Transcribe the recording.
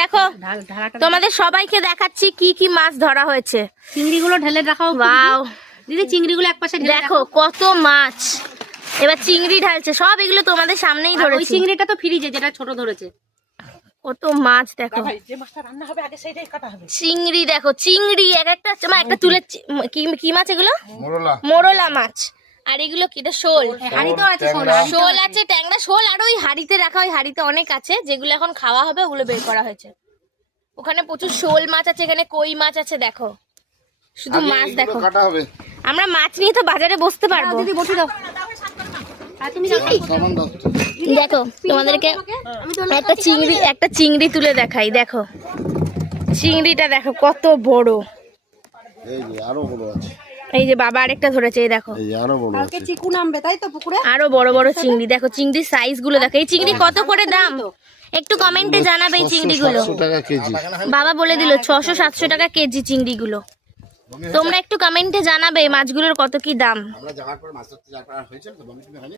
দেখো তোমাদের সবাইকে দেখাচ্ছি কি কি মাছ ধরা হয়েছে। চিংড়িগুলো ঢেলে রাখাও। ওয়াও দিদি চিংড়িগুলো একপাশে ঢেলে দেখো কত মাছ। এবার চিংড়ি ঢালছে, সব এগুলো তোমাদের সামনেই রাখো। ওই ধরেছি। চিংড়িটা তো ফ্রিজে, যেটা ছোট ধরেছে। কত মাছ দেখো। যে মাছটা রান্না হবে আগে সেইটাই কাটা হবে। চিংড়ি দেখো, চিংড়ি এক একটা একটা তুলে কি মাছ এগুলো? মোরলা মোরলা মাছ। আর এগুলো কি? এটা শোল। হাঁড়িতেও আছে শোল। শোল আছে, ট্যাংরা শোল, আর ওই হাঁড়িতে রাখা, ওই হাঁড়িতে অনেক আছে যেগুলো এখন খাওয়া হবে, ওগুলো বের করা হয়েছে। ওখানে প্রচুর শোল মাছ আছে, এখানে কই মাছ আছে। দেখো শুধু মাছ দেখো। কাটা হবে। আমরা মাছ নিয়ে তো বাজারে বসতে পারবো। দিদি বটি দাও। আর তুমি সামান দাও। দেখো তোমাদেরকে একটা চিংড়ি তুলে দেখাই। দেখো চিংড়িটা দেখো কত বড়। এই যে আরো বড় আছে। এই যে বাবা আরেকটা ধরেছে, এই দেখো এই যে আরো বড় আছে। চিকু নামবে তাই তো পুকুরে। আরো বড় বড় চিংড়ি। দেখো চিংড়ির সাইজ গুলো দেখো। এই চিংড়ি কত করে দাম একটু কমেন্টে জানাবে। এই চিংড়িগুলো 700 টাকা কেজি। বাবা বলে দিল 600-700 টাকা কেজি চিংড়িগুলো। তোমরা একটু কমেন্টে জানাবে এই মাছগুলোর কত কি দাম। আমরা যাওয়ার পর মাছ ধরতে যাওয়ার পর হয়েছে তো বমি হয়নি।